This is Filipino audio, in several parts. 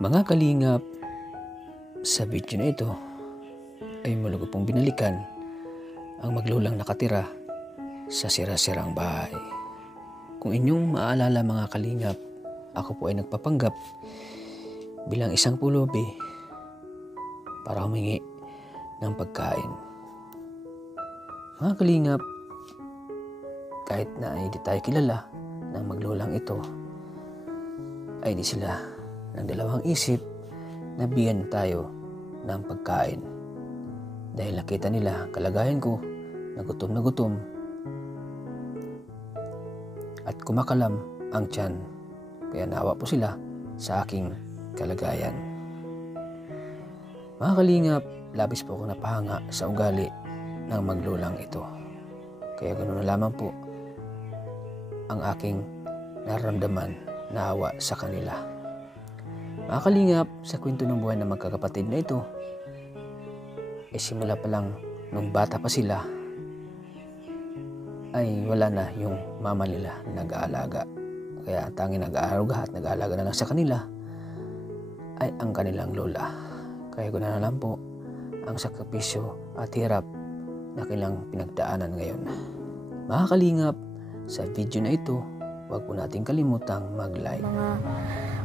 Mga kalingap, sa video na ito ay muli ko pong binalikan ang maglulang nakatira sa sira-sirang bahay. Kung inyong maalala mga kalingap, ako po ay nagpapanggap bilang isang pulubi para humingi ng pagkain. Mga kalingap, kahit na ay di tayo kilala ng maglulang ito, ay di sila ng dalawang isip na bigyan tayo ng pagkain. Dahil nakita nila ang kalagayan ko na gutom at kumakalam ang tiyan. Kaya naawa po sila sa aking kalagayan. Mga kalingap, labis po ako napahanga sa ugali ng maglulang ito. Kaya ganoon na lamang po ang aking nararamdaman na awa sa kanila. Mga kalingap, sa kwento ng buhay ng magkakapatid na ito, simula pa lang nung bata pa sila, ay wala na yung mama nila nag-aalaga. Kaya ang tanging nag-aaruga at nag-aalaga na lang sa kanila ay ang kanilang lola. Kaya ganoon na lang po ang sakripisyo at hirap na kanilang pinagdaanan ngayon. Mga kalingap, sa video na ito, huwag po natin kalimutang mag-like.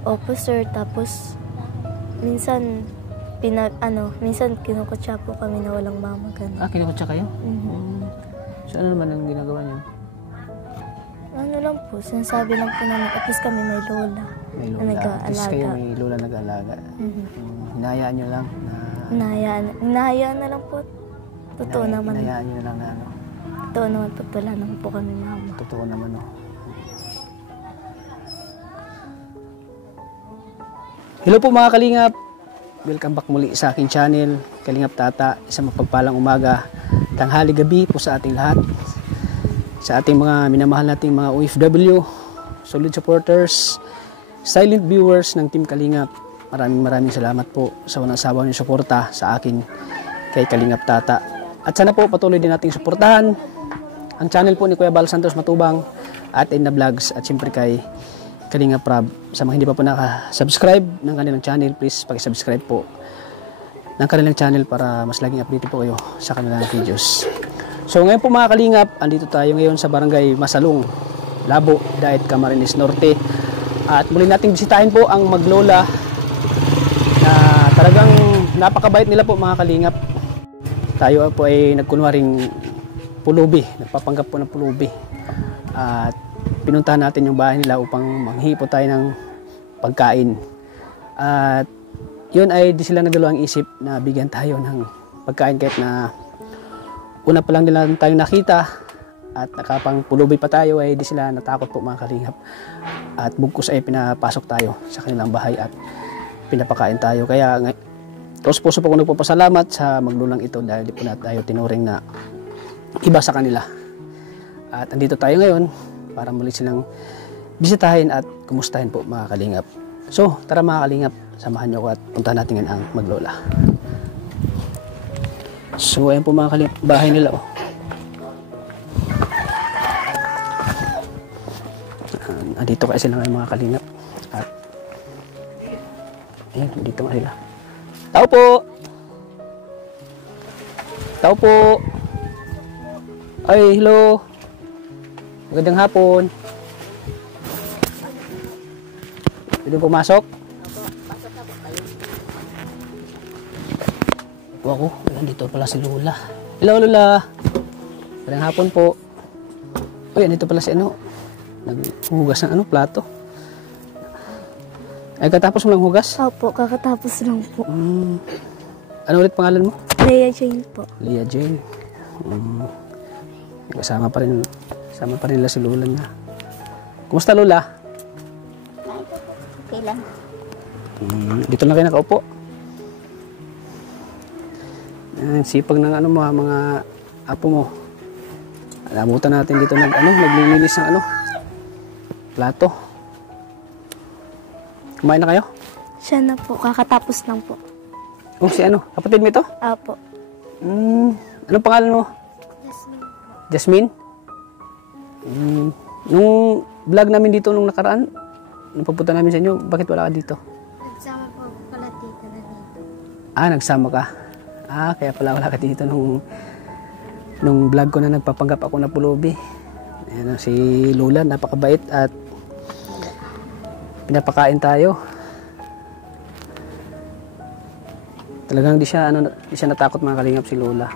Opo sir, tapos minsan minsan kinukutsa po kami na walang mama ganun. Kinukutsa kayo? So ano naman ang ginagawa niyo? Ano lang po, sinasabi lang po namin, at least kami may lola. May lola. Na nag-aalaga. At least kayo may lola nag-aalaga. Hinahayaan niyo lang na... Hinahayaan na lang po. Totoo naman. Hinahayaan niyo lang na ano? Totoo naman po, wala naman po kami mama. Totoo naman no. Hello po mga kalingap. Welcome back muli sa aking channel, Kalingap Tata. Isang mapagpalang umaga, tanghali, gabi po sa ating lahat. Sa ating mga minamahal nating mga OFW, solid supporters, silent viewers ng Team Kalingap. Maraming salamat po sa walang sawa niyong suporta sa akin kay Kalingap Tata. At sana po patuloy din nating suportahan ang channel po ni Kuya Bal Santos Matubang at Edna Vlogs at siyempre kay Kalingap Rab. Sa mga hindi pa po naka-subscribe ng kanilang channel, please paki-subscribe po ng kanilang channel para mas laging update po kayo sa kanilang videos. So ngayon po mga Kalingap, andito tayo ngayon sa Barangay Masalong, Labo, Daet, Camarines Norte. At muli nating bisitahin po ang maglola na talagang napakabait nila po mga Kalingap. Tayo po ay nagkunwaring pulubi, nagpapanggap po ng pulubi. At pinuntahan natin yung bahay nila upang manghipo tayo ng pagkain. At yun ay di sila nagdalawang isip na bigyan tayo ng pagkain kahit na una pa lang nila tayong nakita at nakapang pulubi pa tayo ay di sila natakot po mga Kalingap. At bugkus ay pinapasok tayo sa kanilang bahay at pinapakain tayo. Kaya taos-puso po ako nagpapasalamat sa maglulang ito dahil di po na tayo tinuring na iba sa kanila. At andito tayo ngayon para muli silang bisitahin at kumustahin po mga Kalingap. So tara mga Kalingap, samahan niyo ko at puntahan natin ngayon ang maglola. So ayan po mga Kalingap, bahay nila oh. Andito kasi sila ngayon mga Kalingap. At ayan, dito nga sila. Tao po! Tao po! Ay, hello! Magandang hapon. Pwede pumasok? Pasok na po kayo. Ito ako. Ayan, dito pala si Lola. Hello, Lola. Magandang hapon po. Uy, dito pala si ano. Naghugas ng plato. Ay, katapos mo lang hugas? Opo, kakatapos lang po. Ano ulit pangalan mo? Leah Jane po. Leah Jane. Kasama pa rin nila si Lola niya. Kumusta Lola? Okay lang. Dito na kayo nakaupo. Sipag ng mga apo mo. Alamutan natin dito naglilinis ng plato. Kumain na kayo? Siya na po, kakatapos lang po. Si kapatid mo ito? Apo. Anong pangalan mo? Jasmine? Nung vlog namin dito nung nakaraan, nung papunta namin sa inyo, bakit wala ka dito? Nagsama po Nagsama ka. Kaya pala wala ka dito nung vlog ko na nagpapanggap ako na pulubi. Ayan, si Lola, napakabait at pinapakain tayo. Talagang di siya natakot mga kalingap si Lola.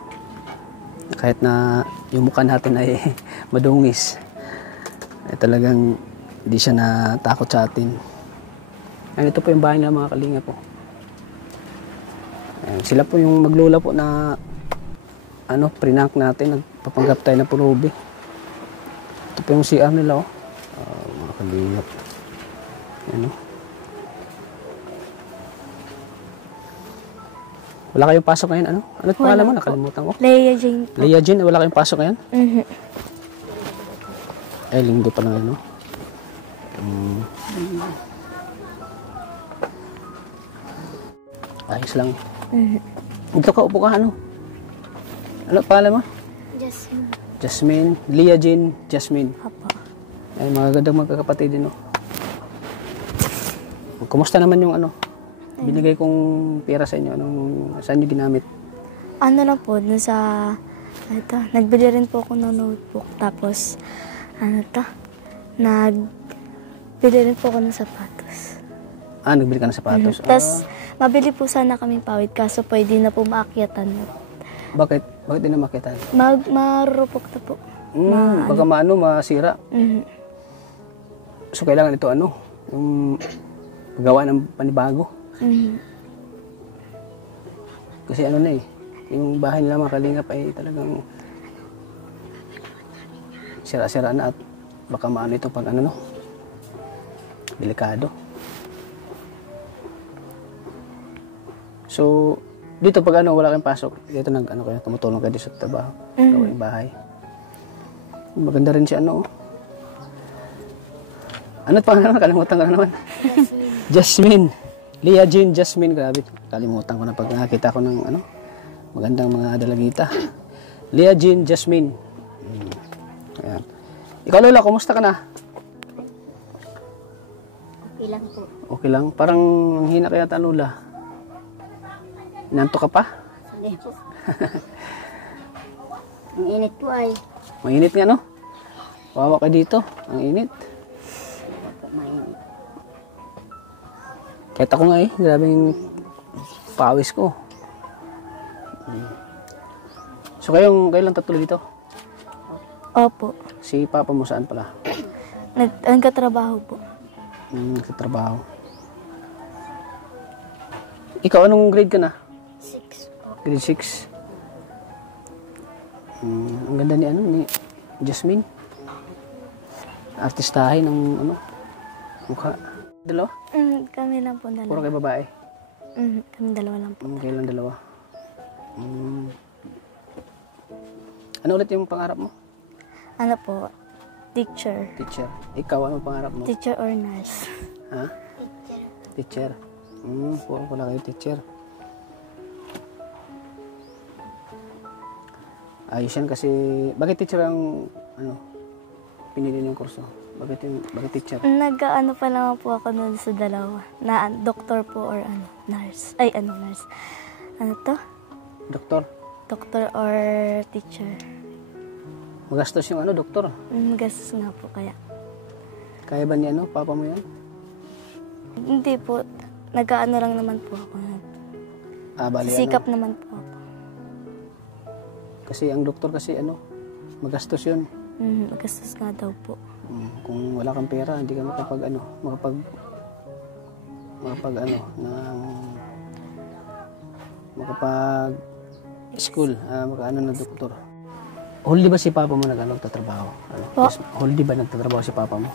Kahit na yung mukha natin ay madungis. Talagang di siya natakot sa atin. Ayan, ito po yung bahay nila mga kalingap po. Ayan, sila po yung maglola po na prank natin, nagpapanggap tayo na pulubi. Ito po yung CR nila mga kalingap. Ayan, wala kayong pasok ngayon, ano? Ano pangalan mo? Nakalimutan ko. Leia Jane po. Leia Jane, wala kayong pasok ngayon? Mhm. Linggo pa lang yun, no? Ayos lang. Dito ka, upo ka, ano? Ano pangalan mo? Jasmine. Jasmine. Leia Jane, Jasmine. Papa. Ay, mga gandang magkakapatid din, no? Kumusta naman yung binigay kong pera sa inyo? Saan nyo ginamit? Ano lang po, nagbili rin po ako ng notebook. Tapos, nagbili rin po ako ng sapatos. Nagbili ka ng sapatos. Tapos, mabili po sana kaming pawid, kaso po hindi na po maakyatan. Bakit? Bakit din na makitan? Marurupok na po. Baka masira. So, kailangan ito, yung paggawa ng panibago. Kasi yung bahay nila mga kalingap ay talagang sira-sira na at baka maano ito pag delikado. So, dito pag wala kayong pasok, dito kayo, tumutulong kayo sa trabaho, gawain bahay. Maganda rin siya, Ano pa kalimutan ko na naman. Jasmine. Leia Jane, Jasmine, grabe. Kalimutan ko na pag nakakita ko ng magandang mga dalagita. Leia Jane, Jasmine. Ayan. Ikaw, Lola, kumusta ka na? Okay lang po. Okay lang. Parang hina kaya ta, Lola. Nanto ka pa? Hindi po. Ang init po ay. Mainit nga, no? Wawa ka dito. Ang init. Mainit. Kahit ako nga grabe yung pawis ko. So kayo lang tatlo dito? Opo. Si Papa mo saan pala? Nagkatrabaho po. Nagkatrabaho. Ikaw, anong grade ka na? 6. Grade 6. Ang ganda ni Jasmine. Artistahin ng mukha. Dalawa? Kami lang po dalawa. Puro kayo babae? Kami dalawa lang po. Kayo lang dalawa. Ano ulit yung pangarap mo? Ano po? Teacher. Teacher. Ikaw, ano pangarap mo? Teacher or nurse. Ha? Teacher. Puro pala kayo teacher. Ayos yan kasi, bakit teacher ang pinili yung kurso? Bakit teacher? Nag-ano pa naman po ako nun sa dalawa. Na doktor po or nurse. Ay, nurse. Ano to? Doktor? Doktor or teacher. Magastos yung doktor. Gastos nga po kaya. Kaya ba ni Papa mo yan? Hindi po. Nag-ano lang naman po ako. Bali Sikap naman po ako. Kasi ang doktor kasi magastos yun. Magastos nga daw po. Kung wala kang pera, hindi ka makapag school, na doktor. Whole ba si Papa mo nagtatrabaho? Whole ba nagtatrabaho si Papa mo?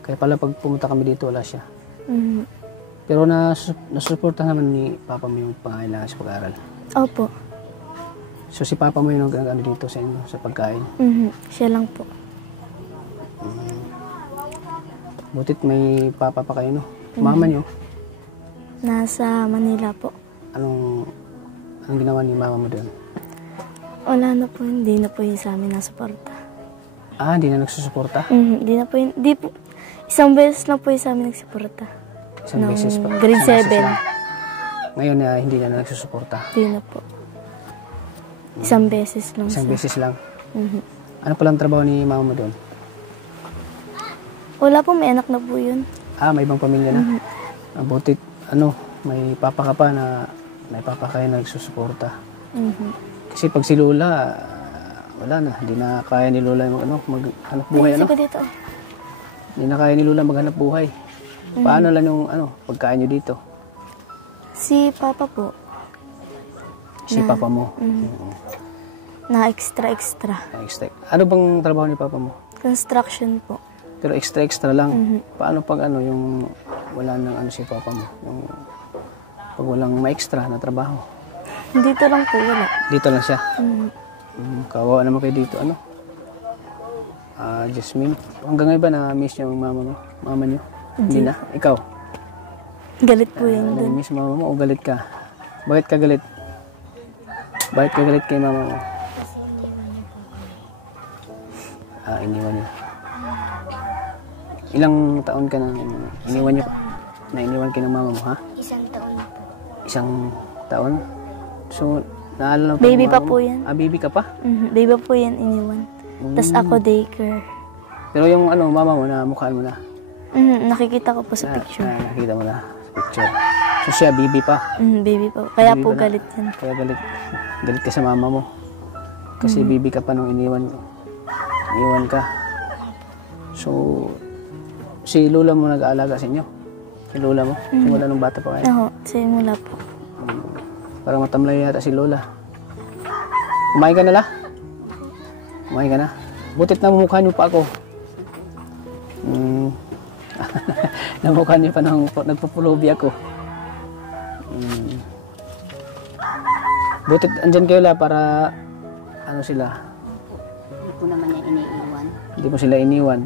Kaya pala pag pumunta kami dito, wala siya. Pero nasusuporta naman ni Papa mo yung pangailangan sa pag-aaral. Opo. So si Papa mo yung dito sa inyo, sa pagkain? Siya lang po. Butit may papa pa kayo, no? Mama nyo? Nasa Manila po. Anong ginawa ni mama mo doon? Wala na po, hindi na po yung sa amin nasuporta. Hindi na nagsusuporta? Hindi na po yun. Di po. Isang beses lang po yung sa amin nagsuporta. Isang beses pa? Grade 7. Ngayon na hindi na nagsusuporta. Hindi na po. Isang beses lang Isang siya. beses lang. Mhm. Ano palang trabaho ni mama mo doon? Wala po, may anak na po yun. May ibang pamilya na. Butit, may papa ka pa na may papa kayo na nagsusuporta. Mhm. Kasi pag si Lola, wala na. Hindi na kaya ni Lola maghanap buhay. Sige dito. Hindi na kaya ni Lola maghanap buhay. Paano lang yung pagkain nyo dito? Si Papa po, Si papa mo. na extra. Ano bang trabaho ni papa mo? Construction po. Pero extra lang. Paano pag yung wala nang si papa mo? Yung pag walang ma-extra na trabaho. Dito lang po, wala. Dito lang siya. Mhm. Kawawa naman kayo dito. Jasmine. Hanggang ngayon ba na-miss niyo yung mama niyo? Hindi na? Ikaw? Galit po yun dun. Na-miss mama mo o galit ka? Bakit ka galit? Bakit ka galit kay mama mo? Iniwan niyo. Ilang taon ka na iniwan niyo? Iniwan ka ng mama mo, ha? Isang taon po. Isang taon? So, naalala mo Baby yung pa mama po mo? yan. Baby ka pa? Baby pa po yan iniwan. Tapos ako daycare. Pero yung mama mo na mukhaan mo na? Nakikita ko po sa picture. Nakita mo na sa picture. So siya, baby pa. Baby pa. Kaya Baby po pa na. galit yan. Kaya galit ka sa mama mo. Kasi baby ka pa nung iniwan ka. So, si Lola mo nag-aalaga sa inyo? Si Lola mo? Simula nung bata pa kayo? Oo, simula po. Parang matamlay yata si Lola. Kumain ka na la? Kumain ka na? Butit na mukha niyo pa ako. Namukha niyo pa nang nagpupulobi ako. Butit andyan kayo la para sila. Hindi ko naman yan iniiwan. Hindi mo sila iniwan.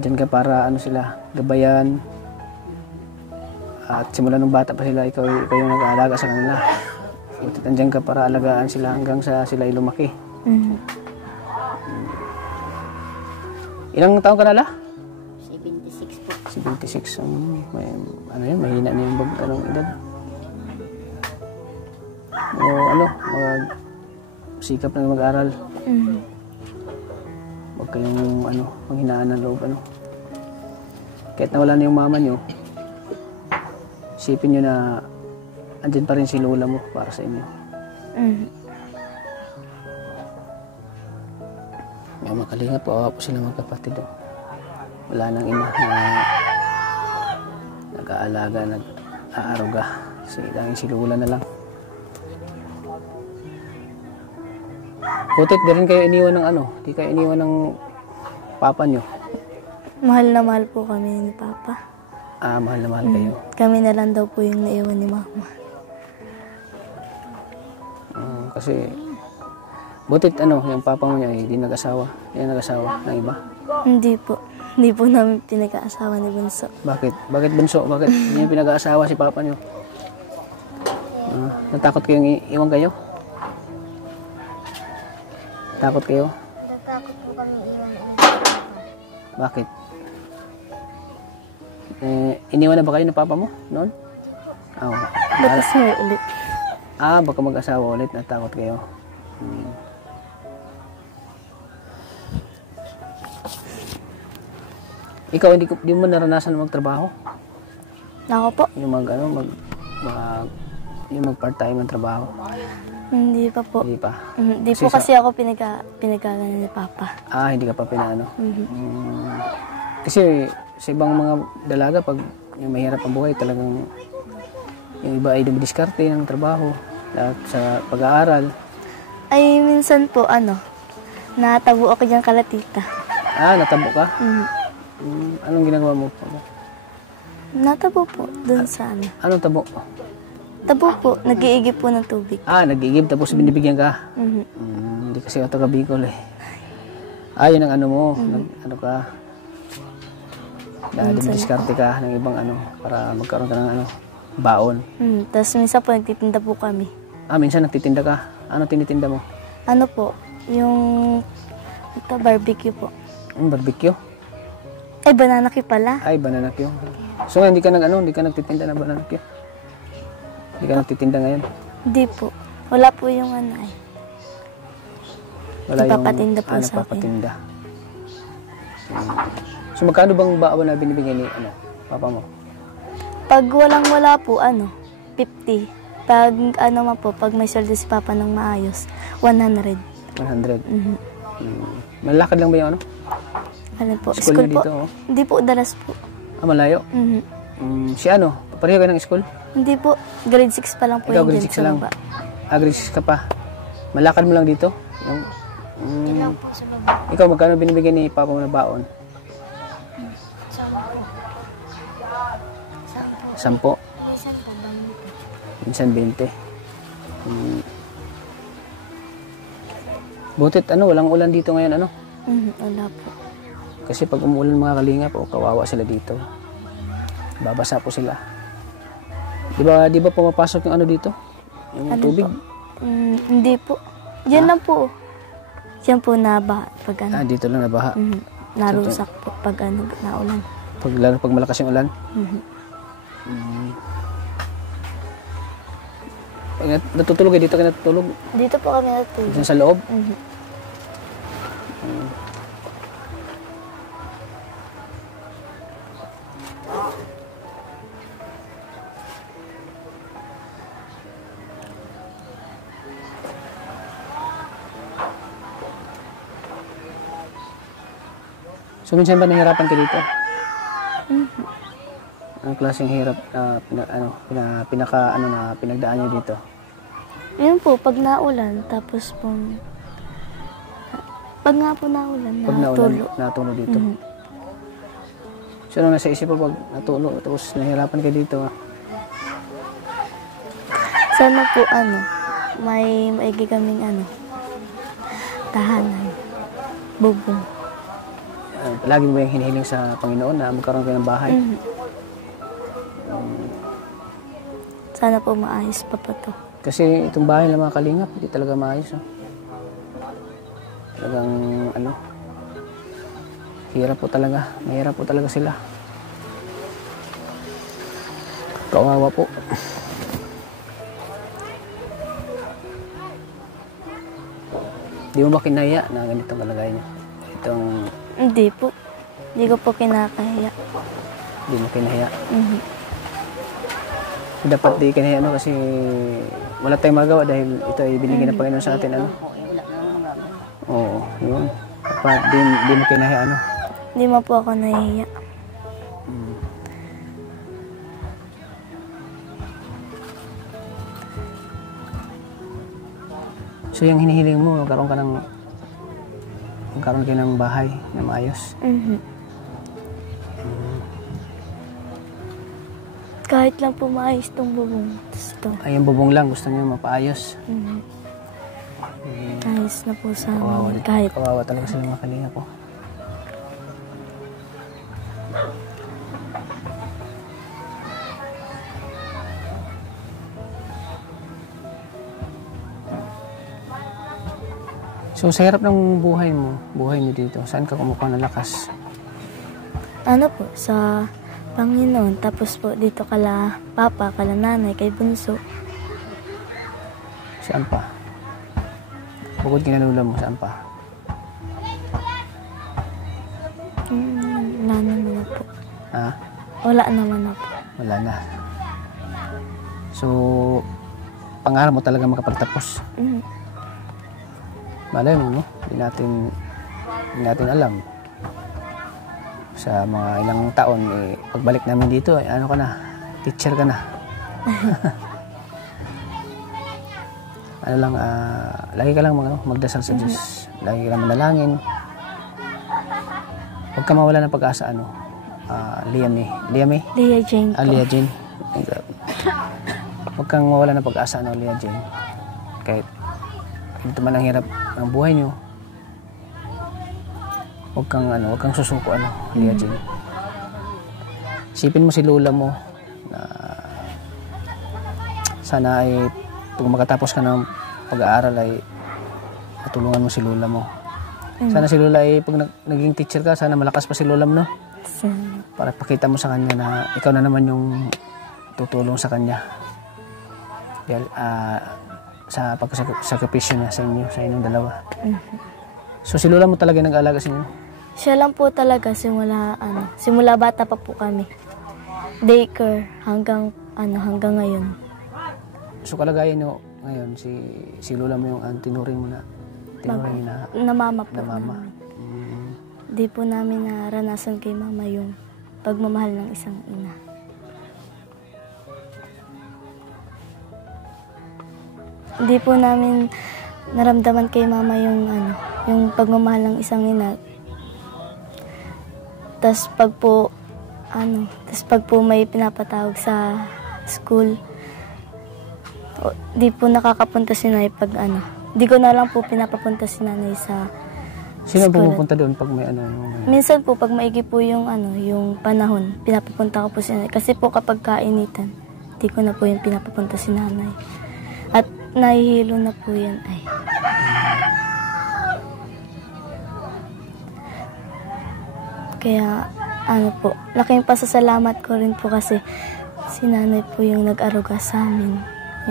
Diyan ka para sila, gabayan. At simula nung bata pa sila, ikaw yung nag-aalaga sa kanila. Butit andyan ka para alagaan sila hanggang sa sila ay lumaki. Ilang taon ka na la? 76 po. 76. Mahina na yung edad. Sikap na mag-aral. Huwag kayong manghinaan ng loob. Kahit nawala na yung mama nyo, isipin nyo na andyan pa rin si Lola mo para sa inyo. May makalinga po, awa po sila magkapatid. Wala nang ina na nag-aalaga, nag-aaruga. Si Lola na lang. Putit, di rin kayo iniwan ng di kayo iniwan ng papa nyo. Mahal na mahal po kami ni Papa. Mahal na mahal kayo. Kami na lang daw po yung naiwan ni Mama. Kasi, butit yung papa mo niya, hindi nag-asawa. Hindi nag-asawa ng iba. Hindi po. Hindi po namin pinag-aasawa ni Bunso. Bakit? Bakit bunso? Bakit hindi niya pinag-aasawa si papa nyo? Natakot kayong iwan kayo? Takot kayo? Natakot po kami iwan. Bakit? Iniwan na ba kayo ng papa mo noon? Batas mo ulit. Baka mag-asawa ulit, natakot kayo. Ikaw, hindi mo naranasan magtrabaho? Ako po. Yung yung mag-part-time ng trabaho? Hindi pa po. Hindi pa? Hindi po kasi ako pinagkaganan ni Papa. Hindi ka pa pinaano? Kasi sa ibang mga dalaga, pag yung mahirap ang buhay, talagang yung iba ay dumidiskarte ng trabaho at sa pag-aaral. Ay, minsan po, natabo ako dyan kala tita. Natabo ka? Anong ginagawa mo po? Natabo po, dun sa Anong tabo? Tabo po, nag-iigib po ng tubig. Nag-iigib tapos binibigyan ka? Hindi kasi ako taga Bicol eh. Yun ang mo, ka? Dumidiskarte ka ng ibang para magkaroon ka ng baon. Tapos minsan po, nagtitinda po kami. Minsan nagtitinda ka? Ano tinitinda mo? Po, yung barbecue po. Barbecue? Ay, banana cue pala. Ay, banana Q. So hindi ka hindi ka nagtitinda ng banana Q? Hindi ka nagtitinda ngayon? Hindi po. Wala po yung ano ay. Wala Nagpapatinda po sa akin. nagpapatinda. So magkano bang baon na binibigay ni papa mo? Pag walang-wala po, 50. Pag pag may sweldo si Papa ng maayos, 100. 100. Mhm. Malakad lang ba yung Ano po? School niyo po? dito, oh? Hindi po, dalas po. Malayo? Mhm. Si pareho ka ng school? Hindi po, grade 6 pa lang po Ikaw, yung grade dyan 6 sa lang? baba. Grade 6 ka pa? Malakad mo lang dito? Hindi lang po sa baba. Ikaw, magkano binibigay ni papa mo na baon? 10? Minsan po, Minsan 20. Butit walang ulan dito ngayon Wala po. Kasi pag umuulan mga kalingap kawawa sila dito. Babasa po sila. Di ba pumapasok yung dito? Yung tubig? Po? Hindi po. Diyan lang po. Diyan po nabaha pag Dito lang nabaha. narusak po pag naulan. Lalo pag malakas yung ulan. Natutulog dito ka natutulog? Dito po kami natulog. Diyan sa loob? So minsan ba nahirapan ka dito? Ang klaseng hirap na pinagdaan niyo dito? Yun po, pag naulan, tapos po, pag nga po naulan, Pag naulan, natulo. natulo dito. So ano nasa isip mo pag natulo, tapos nahirapan ka dito? Sana po, may maigi kaming, tahanan, bubong. Lagi mo ba yung hinihiling sa Panginoon na magkaroon kayo ng bahay? Sana po maayos pa to. Kasi itong bahay ng mga kalingap, hindi talaga maayos. Talagang hirap po talaga. Mahirap po talaga sila. Kawawa po. Di mo ba kinaya na ganitong kalagayan niyo? Hindi po. Hindi ko po kinakaya. Di mo kinaya. Dapat di kinaya kasi wala tayong magawa dahil ito ay binigay ng Panginoon sa atin. wala nang magagawa. Oo, yun. Dapat di mo kinaya Hindi mo po ako nahihiya. So yung hinihiling mo, magkaroon kayo ng bahay na maayos. Kahit lang po maayos tong bubong. Ay, yung bubong lang, gusto niyo mapaayos. Ayos na po sa Kawawa, amin. Kahit kawawa talaga sila mga kalinga po. So sa hirap ng buhay niyo dito, saan ka kumukuha ng lakas? sa Panginoon. Tapos po dito kala Papa, kala Nanay, kay Bunso. Saan pa? Bukod kinalula mo, saan pa? Wala naman na po. Ha? Wala naman na po. Wala na. So, pangarap mo talaga makapagtapos. Malay mo, no? Hindi natin alam. Sa mga ilang taon, pagbalik namin dito, ka na, teacher ka na. Lagi ka lang magdasal sa Diyos. Lagi ka lang manalangin. Huwag ka mawala ng pag-asa, Liam Leah Jane po. Leah Jane. Huwag kang mawala ng pag-asa, Leah Jane. Kahit ito man ang hirap ng buhay niyo, huwag kang susuko, Leah Jane. Isipin mo si lola mo na sana ay pag makatapos ka ng pag-aaral ay matulungan mo si lola mo. Sana si lola ay pag naging teacher ka, sana malakas pa si lola mo, no? Para pakita mo sa kanya na ikaw na naman yung tutulong sa kanya. Dahil sa pagsakripisyo niya sa inyo, sa inyong dalawa. So si Lola mo talaga nag-aalaga sa inyo? Siya lang po talaga simula bata pa po kami. Daycare hanggang ngayon. So kalagayan nyo ngayon, si Lola mo yung tinuring mo na Na mama po. na mama. namin. Di po namin naranasan kay mama yung pagmamahal ng isang ina. Di po namin naramdaman kay mama yung pagmamahal ng isang ina. Tas pag po may pinapatawag sa school, di po nakakapunta si nanay pag di ko na lang po pinapapunta si nanay sa Sino school. pumupunta doon pag may Minsan po pag maigi po yung panahon, pinapapunta ko po si nanay. Kasi po kapag kainitan, di ko na po yung pinapapunta si nanay. At nahihilo na po yan. Kaya laking pasasalamat ko rin po kasi si nanay po yung nag-aruga sa amin.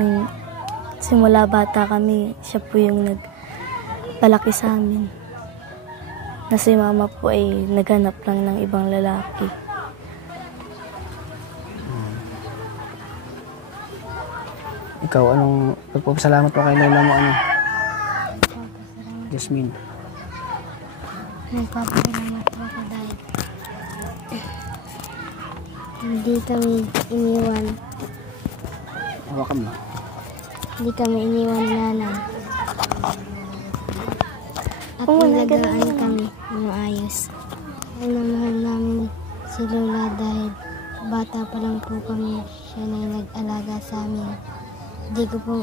Yung simula bata kami, siya po yung nagpalaki sa amin. Na si mama po ay naghanap lang ng ibang lalaki. Ikaw, anong pagpapasalamat mo kay Lola mo? Jasmine. Nagpapasalamat po ako dahil hindi kami iniwan. Hawakan mo. Hindi kami iniwan ni nanay. At nalagaan kami ng maayos. Mahal namin si Lola dahil bata pa lang po kami. Siya na yung nag-alaga sa amin. Hindi ko po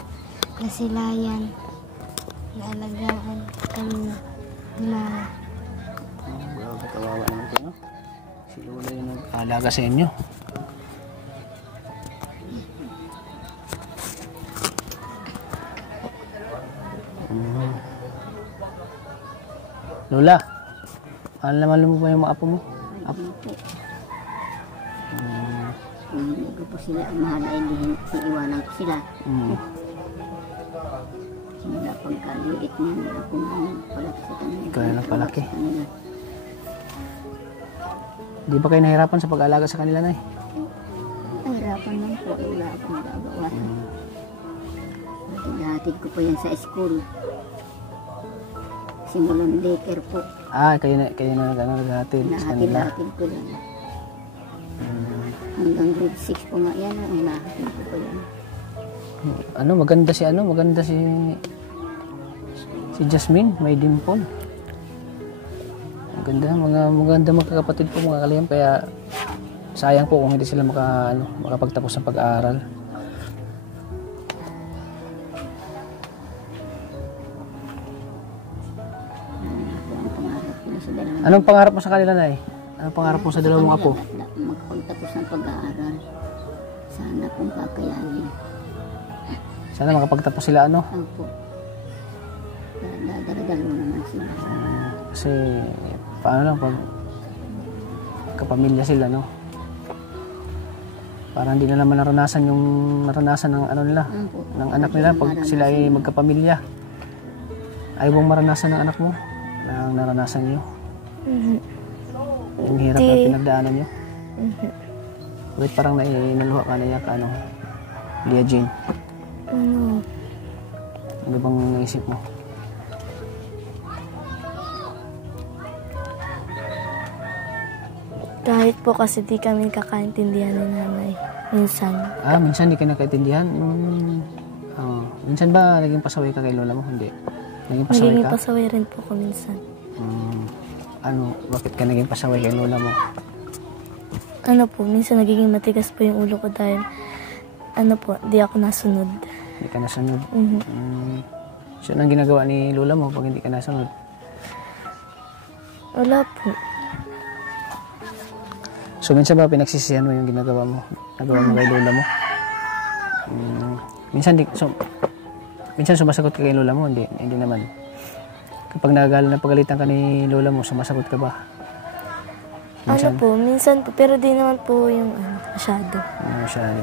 nasilayan. Naalagaan kami ni mama. Grabe, kawawa naman kayo. Si Lola yung nag-alaga sa inyo. Lola, mahal naman mo ba yung mga apo mo? Apo po. Kung hindi ko po sila mahal ay iiwanan ko sila. Simula pagkaliit niya ako palaki sa kanila. Ikaw na palaki. Di ba kayo nahirapan sa pag-alaga sa kanila, Nay? Nahirapan lang po. Wala akong magagawa. Hatid ko po yan sa school. Simulang daycare po. Kayo na naghatid sa kanila. Nahatid ko yan. Hanggang grade 6 po nga yan. Ang nahatid ko po yan. Maganda si Jasmine, may dimple. Maganda magkakapatid po mga kalihim, kaya sayang po kung hindi sila makapagtapos ng pag-aaral. Anong pangarap mo sa kanila, Nay? Anong pangarap mo sa dalawang apo? Makapagtapos ng pag-aaral. Sana kung kakayanin. Sana makapagtapos sila, Opo. Dadaragal mo naman sila. Kasi, paano lang pag kapamilya sila, Para hindi na naman naranasan ng nila, ng anak nila pag sila ay magkapamilya. Ayaw bang maranasan ng anak mo na naranasan niyo? Yung hirap na pinagdaanan niyo? Wait, parang naluha ka na yak, Lia Jane. Ano bang naisip mo? Kahit po kasi di kami kakaintindihan ni nanay. Minsan. Minsan di ka nakaintindihan? Minsan ba naging pasaway ka kay Lola mo? Hindi. Naging pasaway Naging ka? pasaway rin po ko minsan. Bakit ka naging pasaway kay Lola mo? Minsan nagiging matigas po yung ulo ko dahil di ako nasunod. Hindi ka nasunod? So, anong ginagawa ni Lola mo pag hindi ka nasunod? Wala po. So, minsan ba pinagsisihan mo yung ginagawa mo? Nagawa mo kay Lola mo? Minsan sumasagot ka kay Lola mo? Hindi naman. Kapag napagalitan ka ni Lola mo, sumasagot ka ba? Ano po, minsan po, pero di naman po yung masyado. Ano masyado.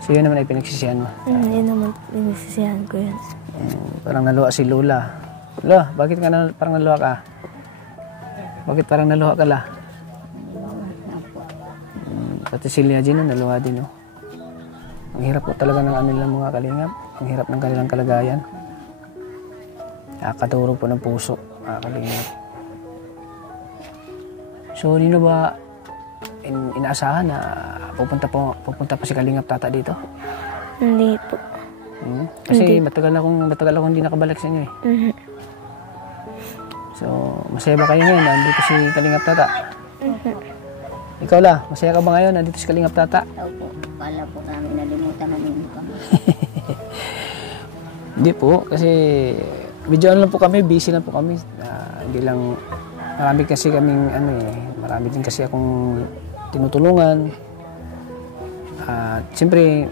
So yun naman ay pinagsisihan mo. Yun naman, pinisisihan ko yun. Parang naluha si Lola. Lola, bakit ka parang naluha ka? Bakit parang naluha ka la? Pati si Lia Jean, naluha din, no? Ang hirap po talaga ng nilang mga kalingap. Ang hirap ng kanilang kalagayan. Nakakaturo po ng puso, mga kalingap. So, hindi na ba inaasahan na pupunta pa si Kalingap Tata dito? Hindi po. Kasi matagal akong hindi nakabalik sa inyo eh. So, masaya ba kayo ngayon? Nandito si Kalingap Tata. Ikaw la, masaya ka ba ngayon? Nandito si Kalingap Tata. Opo, pala po namin nalimutan na ninyo kami. Hindi po, kasi medyo lang po kami, busy lang po kami. Hindi lang, marami kasi kaming marami din kasi akong tinutulungan. Siyempre,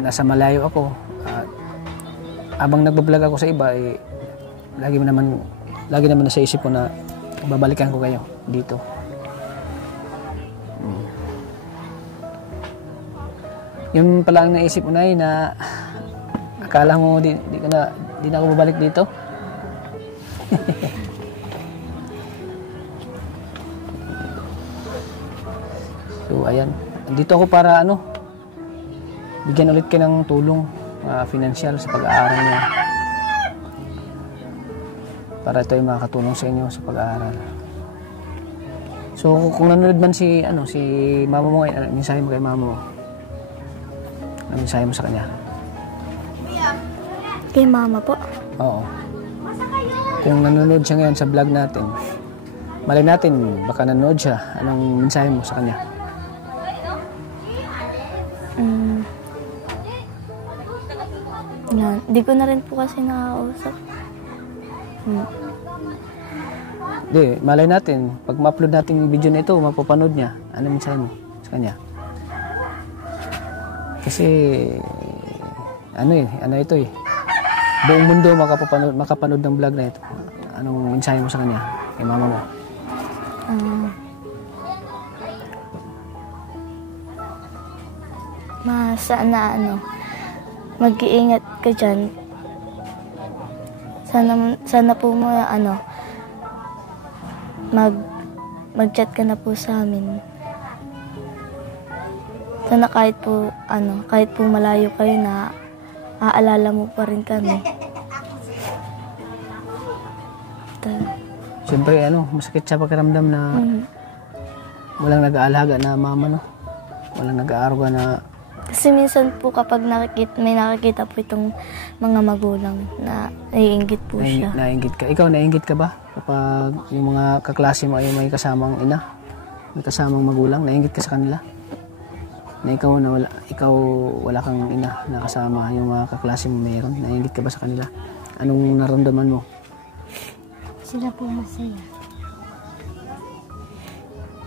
nasa malayo ako. Habang nagbablog ako sa iba, lagi naman nasa isip ko na babalikan ko kayo dito. Yung pala ang naisip ko na akala mo di na ako babalik dito. So ayan, andito ako para bigyan ulit kayo ng tulong financial sa pag-aaral niyo. Para ito ay makakatulong sa inyo sa pag-aaral. So kung nanonood man si mama mo, mensahe mo kay mama mo. Ano mensahe mo sa kanya? Kay mama po. Oo. Kung nanonood siya ngayon sa vlog natin, malay natin baka nanonood siya. Anong mensahe mo sa kanya? Yan. Di ko na rin po kasi nakakausap. Hindi, malay natin. Pag ma-upload natin yung video na ito, mapapanood niya. Ano mensahe mo sa kanya? Kasi, ito eh. Buong mundo makapanood ng vlog na ito. Anong mensahe mo sa kanya? Kay mama mo? Sana mag-iingat ka dyan. Sana po mo mag-chat ka na po sa amin. Sana kahit po malayo kayo na aalala mo pa rin kami. Siyempre, masakit sa pakiramdam na walang nag-aalaga na mama, no? Walang nag-aaruga na... Kasi minsan po kapag may nakikita po itong mga magulang na naiinggit po siya. Naiinggit ka. Ikaw, naiinggit ka ba? Kapag yung mga kaklase mo ay may kasamang ina, may kasamang magulang, naiinggit ka sa kanila? Na ikaw wala kang ina na kasama yung mga kaklase mo mayroon. Naiinggit ka ba sa kanila? Anong naramdaman mo? Sila po masaya.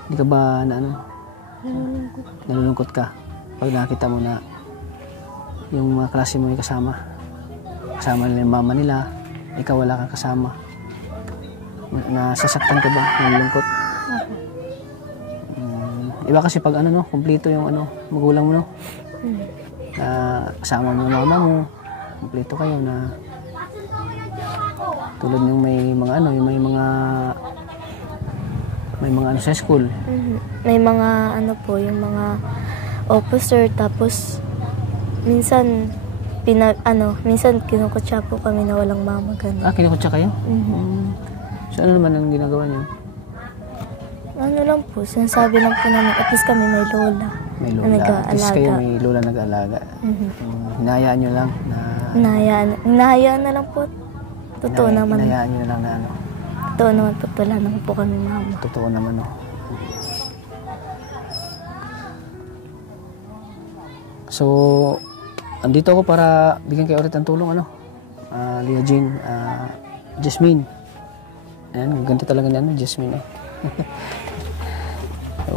Hindi ka ba Nalulungkot. nalulungkot ka pag nakita mo na yung mga klase mo ay kasama nila yung mama nila, ikaw wala kang kasama? Nasasaktan ka ba? Nalulungkot? Iba kasi pag kumpleto yung magulang mo, no? Na kasama mo yung mama mo, kumpleto kayo na tulad yung may mga sa school. May mga yung mga officer, tapos minsan minsan kinukutsa po kami na walang mama, ganun. Kinukutsa kayo? So ano naman ang ginagawa niyo? Lang po, sinasabi lang po namin, at least kami may lola. May lola. At least kayo may lola nag-aalaga. Hinahayaan nyo lang na... Hinahayaan na lang po. Totoo naman. Hinahayaan nyo na lang na Totoo naman po, wala naman po kami mama. Totoo naman, no? So, andito ako para bigyan kayo ulit ng tulong, Lia Jean, Jasmine. Ayan, ganito talaga niyan, Jasmine, So,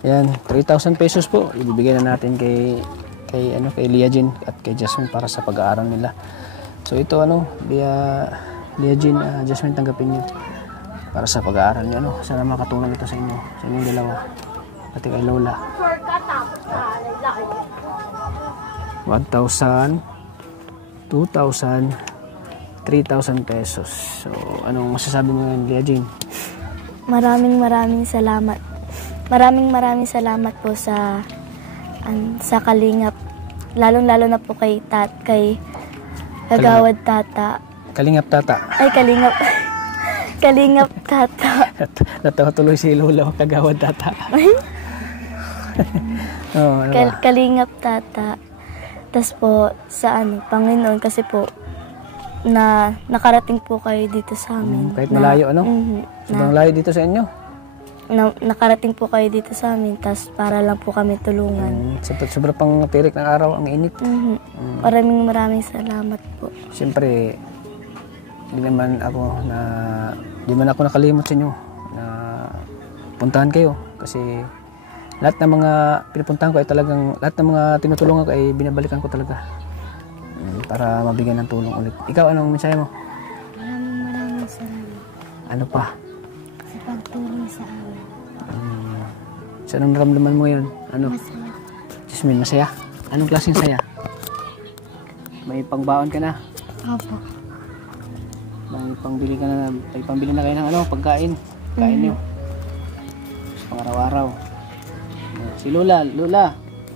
Yan, 3,000 pesos po. Ibibigay na natin kay Lia Jean at kay Jasmine para sa pag-aaral nila. So ito via Lia Jean, Jasmine, tanggapin niyo para sa pag-aaral niyo. Sana makatulong ito sa inyo, sa inyong dalawa. Pati kay Lola. 1,000, 2,000, 3,000 pesos. So anong masasabi mo ngayon, Lia Jean? Maraming salamat. Maraming salamat po sa Kalingap. Lalong-lalo na po kay Kagawad Tata. Kalingap Tata. Ay, Kalingap. Kalingap Tata. Natawa tuloy si Lola, Kagawad Tata. Kalingap Tata. Tapos po sa Panginoon, kasi po na nakarating po kayo dito sa amin. Kahit malayo, sobrang layo dito sa inyo. Nakarating po kayo dito sa amin, tapos para lang po kami tulungan. Sobrang pang tirik ng araw, ang init. Maraming salamat po. Siyempre, di man ako nakalimot sa inyo na puntahan kayo. Kasi lahat ng mga pinupuntahan ko ay talagang, lahat ng mga tinutulungan ko ay binabalikan ko talaga. Para mabigyan ng tulong ulit. Ikaw, anong mensahe mo? Maraming salamat Ano pa? sa pagtulong sa amin. So, anong naramdaman mo ngayon? Masaya. Jasmine, masaya? Anong klaseng saya? May pangbaon ka na? Opo. May pambili na kayo ng pagkain. Kain niyo. Pang araw-araw. Si Lola,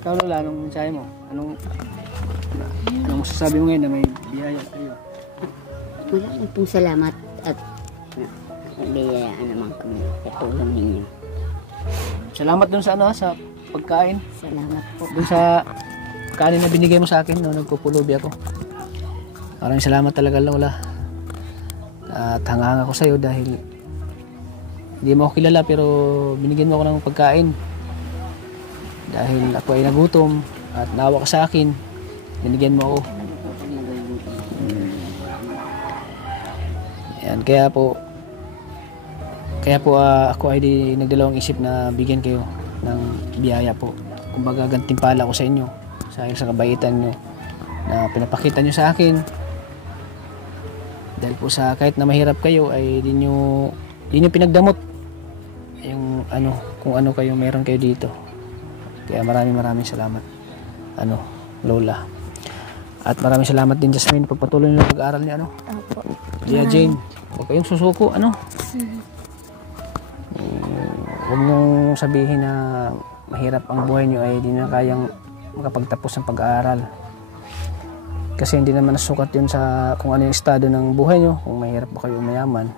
ikaw Lola, anong mensahe mo? Anong masasabi mo ngayon na may biyaya sa'yo? Maraming pong salamat at biyayaan naman kami sa tulong ninyo. Salamat dun sa sa pagkain. Salamat po. Dun sa kanin na binigay mo sa akin nung nagpupulubi ako. Maraming salamat talaga, Lola. At hanga ako sa'yo dahil hindi mo ako kilala pero binigyan mo ako ng pagkain. Dahil ako ay nagutom at naawa ka sa akin, binigyan mo ako. Yan, kaya po ako ay nagdalawang isip na bigyan kayo ng biyaya po. Kumbaga gantimpala ko sa inyo dahil sa kabaitan nyo na pinapakita nyo sa akin. Dahil po sa kahit na mahirap kayo ay di nyo pinagdamot yung kung ano kayo meron kayo dito. Kaya maraming salamat Lola. At maraming salamat din, Jasmine, pagpatuloy ng pag-aaral niya Opo. Lia Jane, huwag kayong susuko huwag niyong sabihin na mahirap ang buhay niyo ay di na kayang makapagtapos ng pag-aaral. Kasi hindi naman nasukat yun sa kung ano yung estado ng buhay niyo, kung mahirap ba kayo mayaman.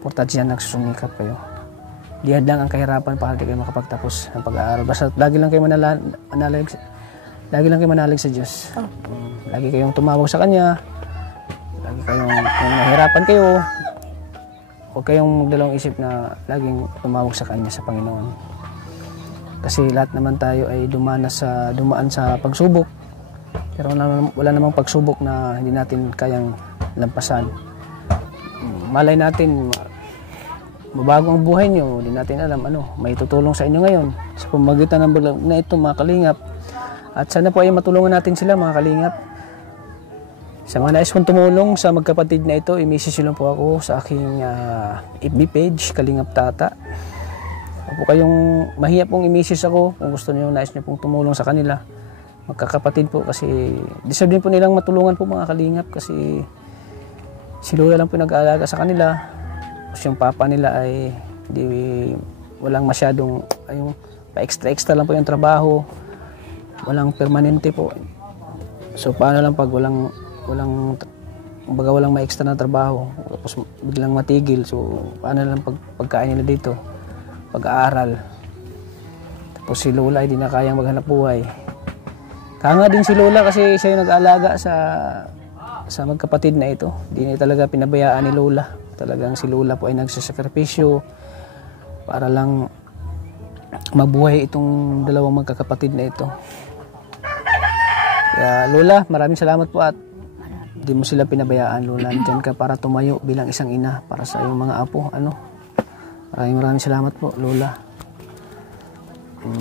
Importante yan, nagsusumikap kayo. Dihad lang ang kahirapan para di kayo makapagtapos ng pag-aaral. Basta lagi lang kayo manalig sa Diyos. Lagi kayong tumawag sa Kanya. Lagi kayong, kung nahirapan kayo, huwag kayong magdalawang isip na laging tumawag sa Kanya, sa Panginoon. Kasi lahat naman tayo ay dumaan sa pagsubok. Pero wala namang pagsubok na hindi natin kayang lampasan. Malay natin, mabago ang buhay nyo, hindi natin alam may tutulong sa inyo ngayon sa pamagitan ng vlog na ito, mga kalingap. At sana po ay matulungan natin sila, mga kalingap. Sa mga nais pong tumulong sa magkapatid na ito, i-message lang po ako sa aking FB page, Kalingap Tata. Kung kayong mahiya pong i-message ako, kung gusto niyo, nais niyo pong tumulong sa kanila, magkakapatid po, kasi deserve din po nilang matulungan po, mga kalingap, kasi si Lola lang po nag-aalaga sa kanila. Tapos yung papa nila ay walang masyadong yung pa-extra lang po yung trabaho, walang permanente po. So paano lang pag walang ma-extra na trabaho, tapos biglang matigil, so paano lang pagkain nila dito, pag-aaral. Tapos si Lola ay di na kayang maghanap buhay. Kanga din si Lola kasi siya yung nag-aalaga sa magkapatid na ito. Di na talaga pinabayaan ni Lola. Talagang si Lola po ay nagsasakripisyo para lang mabuhay itong dalawang magkakapatid na ito. Kaya Lola, maraming salamat po at di mo sila pinabayaan, Lola. Nandiyan ka para tumayo bilang isang ina para sa iyong mga apo. Maraming salamat po, Lola.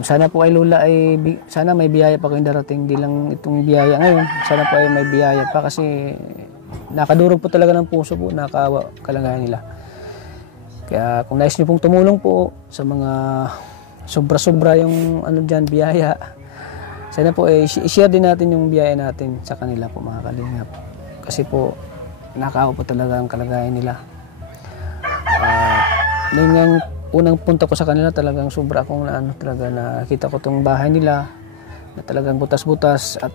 Sana po kay Lola ay sana may biyaya pa kayong darating, di lang itong biyaya ngayon. Sana po ay may biyaya pa kasi nakadurog po talaga ng puso po, nakakaawa kalagayan nila. Kaya kung nais niyo pong tumulong po sa mga sobra-sobra yung ano diyan biyaya, sana po ay i-share din natin yung biyaya natin sa kanila po mga kalingap. Kasi po nakakaawa po talaga ang kalagayan nila. Noon nga unang punta ko sa kanila, talagang sobra akong talaga nakita ko tong bahay nila na talagang butas-butas at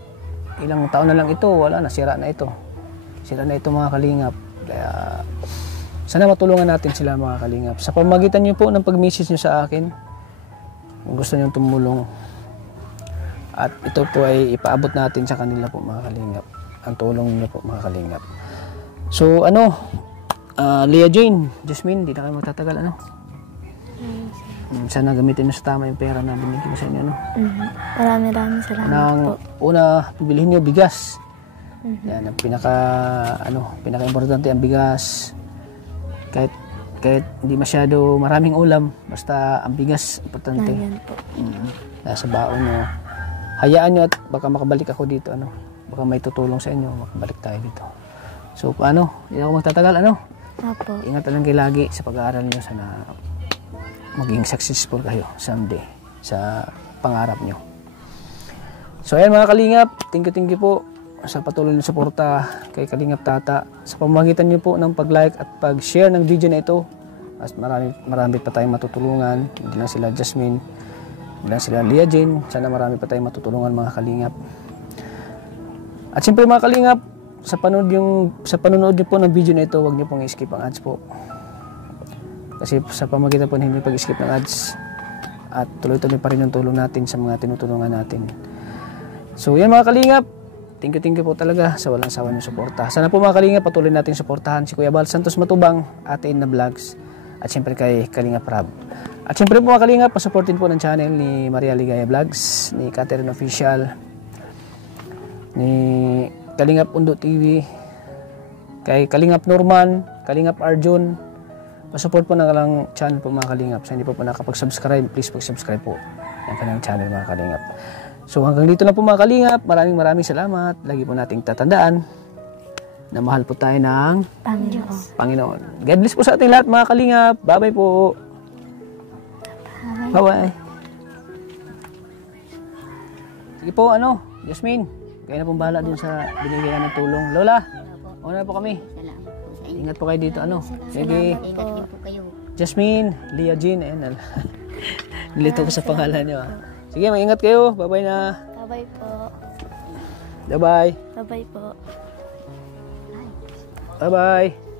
ilang taon na lang ito, wala na, sira na ito. Sira na ito mga kalingap. Kaya sana matulungan natin sila mga kalingap. Sa pamamagitan niyo po ng pag-message niyo sa akin, kung gusto niyo tumulong. At ito po ay ipaabot natin sa kanila po mga kalingap. Ang tulong niyo po mga kalingap. So Leah Jane, Jasmine, di na kayo magtatagal sana gamitin mo sa tama yung pera na binigyan mo sa inyo Maraming salamat po. Una, bibilihin niyo bigas. Yan ang pinaka-importante ang bigas. Kahit hindi masyado maraming ulam, basta ang bigas importante. Yan po. Nasa baon niyo. Hayaan niyo at baka makabalik ako dito baka may tutulong sa inyo, makabalik tayo dito. So hindi ako magtatagal Apo. Ingat lang kayo lagi sa pag-aaral niyo, sana maging successful kayo someday sa pangarap nyo. So ayan mga kalingap, thank you po sa patuloy na suporta kay Kalingap Tata. Sa pamamagitan nyo po ng pag-like at pag-share ng video na ito, at marami pa tayong matutulungan. Hindi lang sila Jasmine, hindi lang sila Leah Jane, sana marami pa tayong matutulungan mga kalingap. At siyempre mga kalingap, sa panonood nyo po ng video na ito, huwag nyo pong i-skip ang ads po. Kasi sa pamagitan po hindi pag-skip ng ads at tuloy-tuloy pa rin yung tulong natin sa mga tinutulungan natin. So yan mga kalingap, thank you po talaga sa walang sawa niyong suporta. Sana po mga kalingap, patuloy natin suportahan si Kuya Bal Santos Matubang, Ate Inna Vlogs, at siyempre kay Kalingap Rab. At siyempre po mga kalingap, pasuportin po ng channel ni Maria Ligaya Vlogs, ni Catherine Official, ni Kalingap Undo TV, kay Kalingap Norman, Kalingap Arjun. Pasupport po ng kalang channel po mga kalingap. Sa hindi po nakapag-subscribe, please pag-subscribe po ng kanilang channel mga kalingap. So hanggang dito na po mga kalingap. Maraming salamat. Lagi po nating tatandaan na mahal po tayo ng Panginoon. God bless po sa ating lahat mga kalingap. Bye-bye po. Bye-bye. Sige po, Jasmine, kayo na pong bahala dun sa binigyan ng tulong. Lola, una na po kami. Ingat po kayo dito. Sige. Ingat po kayo. Jasmine, Leah Jane, nilito ko sa pangalan niyo. Sige, mag-ingat kayo. Bye-bye na. Bye-bye po. Bye-bye. Bye-bye po. Bye-bye.